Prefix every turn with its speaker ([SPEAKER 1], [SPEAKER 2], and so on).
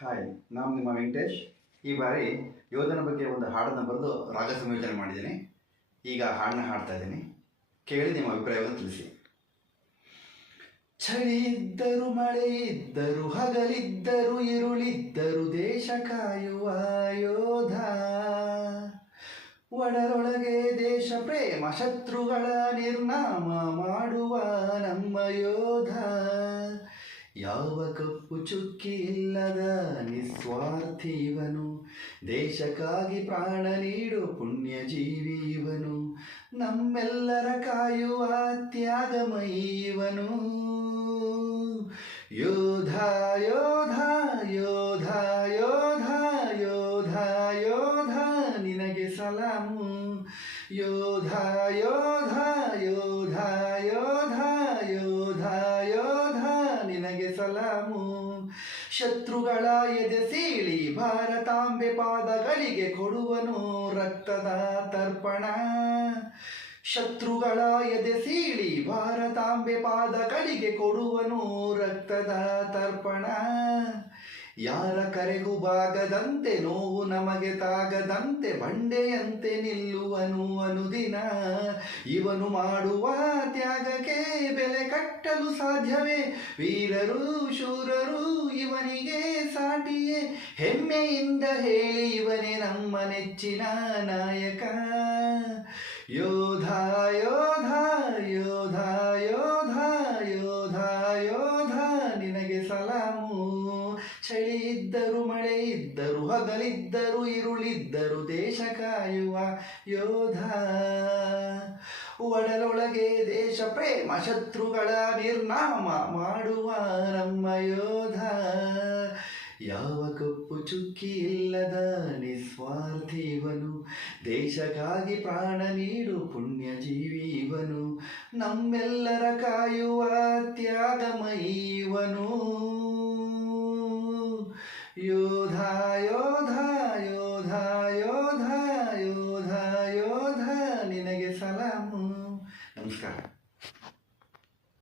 [SPEAKER 1] Hi ನಾನು ನಿಮ್ಮ ವೆಂಕಟೇಶ್. ಈ ಬಾರಿ ಯೋಧನ ಬಗ್ಗೆ ಒಂದು ಹಾಡನ್ನು ಬರೆದು ರಾಗ ಸಂಯೋಜನೆ ಮಾಡಿದ್ದೀನಿ. ಈಗ ಹಾಡನ್ನ ಹಾಡ್ತಾ ಇದ್ದೀನಿ. ಕೇಳಿ ನಿಮ್ಮ ಅಭಿಪ್ರಾಯವನ್ನು ತಿಳಿಸಿ. ಮಳೆ ಇದ್ದರು ಹಗಲಿದ್ದರು ಇರುಳಿದ್ದರು ದೇಶ ಕಾಯುವ ಯೋಧ. ಒಡರೊಳಗೆ ದೇಶ ಪ್ರೇಮ, ಶತ್ರುಗಳ ನಿರ್ನಾಮ ಮಾಡುವ ನಮ್ಮ ಯೋಧ. ಯಾವ ಕಪ್ಪು ಚುಕ್ಕಿ ಇಲ್ಲದ ನಿಸ್ವಾರ್ಥಿ ಇವನು ದೇಶಕ್ಕಾಗಿ ಪ್ರಾಣ ನೀಡು ಪುಣ್ಯ ಜೀವಿ ಇವನು. ನಮ್ಮೆಲ್ಲರ ಕಾಯುವ ತ್ಯಾಗಮಯಿ ಇವನು ಯೋಧ ಯೋಧ ಯೋಧ ಯೋಧ ಯೋಧ ಯೋಧ, ನಿನಗೆ ಸಲಾಮು. ಯೋಧ ಯೋಧ ಯೋಧ ಯೋಧ ಸಲಾಮು. ಶತ್ರುಗಳ ಎದೆ ಸೀಳಿ ಭಾರತಾಂಬೆ ಪಾದಗಳಿಗೆ ಕೊಡುವನು ರಕ್ತದ ತರ್ಪಣ. ಶತ್ರುಗಳ ಎದೆ ಸೀಳಿ ಭಾರತಾಂಬೆ ಪಾದಗಳಿಗೆ ಕೊಡುವನು ರಕ್ತದ ತರ್ಪಣ. ಯಾರ ಕರೆಗೂ ಬಾಗದಂತೆ ನೋವು ನಮಗೆ ತಾಗದಂತೆ ಬಂಡೆಯಂತೆ ನಿಲ್ಲುವನು ಅನುದಿನ. ಇವನು ಮಾಡುವ ತ್ಯಾಗಕ್ಕೆ ಬೆಲೆ ಕಟ್ಟಲು ಸಾಧ್ಯವೇ? ವೀರರು, ಶೂರರು, ಇವನಿಗೆ ಸಾಟಿಯೇ? ಹೆಮ್ಮೆಯಿಂದ ಹೇಳಿ ಇವನೇ ನಮ್ಮ ನೆಚ್ಚಿನ ನಾಯಕ. ಯೋಧಾಯೋ ಯೋಧ ಚಳಿ ಇದ್ದರು ಮಳೆ ಇದ್ದರು ಹಗಲಿದ್ದರು ಇರುಳಿದ್ದರು ದೇಶ ಕಾಯುವ ಯೋಧ. ಒಡಲೊಳಗೆ ದೇಶ ಪ್ರೇಮ ಶತ್ರುಗಳ ನಿರ್ನಾಮ ಮಾಡುವ ನಮ್ಮ ಯೋಧ. ಯಾವ ಕಪ್ಪು ಚುಕ್ಕಿ ಇಲ್ಲದ ನಿಸ್ವಾರ್ಥಿ ಇವನು ದೇಶಕ್ಕಾಗಿ ಪ್ರಾಣ ನೀಡು ಪುಣ್ಯ ಜೀವಿ ಇವನು ನಮ್ಮೆಲ್ಲರ ಕಾಯುವ ತ್ಯಾಗಮಯಿ ಇವನು ಯೋಧ ಯೋಧ ಯೋಧ ಯೋಧ ಯೋಧ ಯೋಧ ನಿನಗೆ ಸಲಾಮು ನಮಸ್ಕಾರ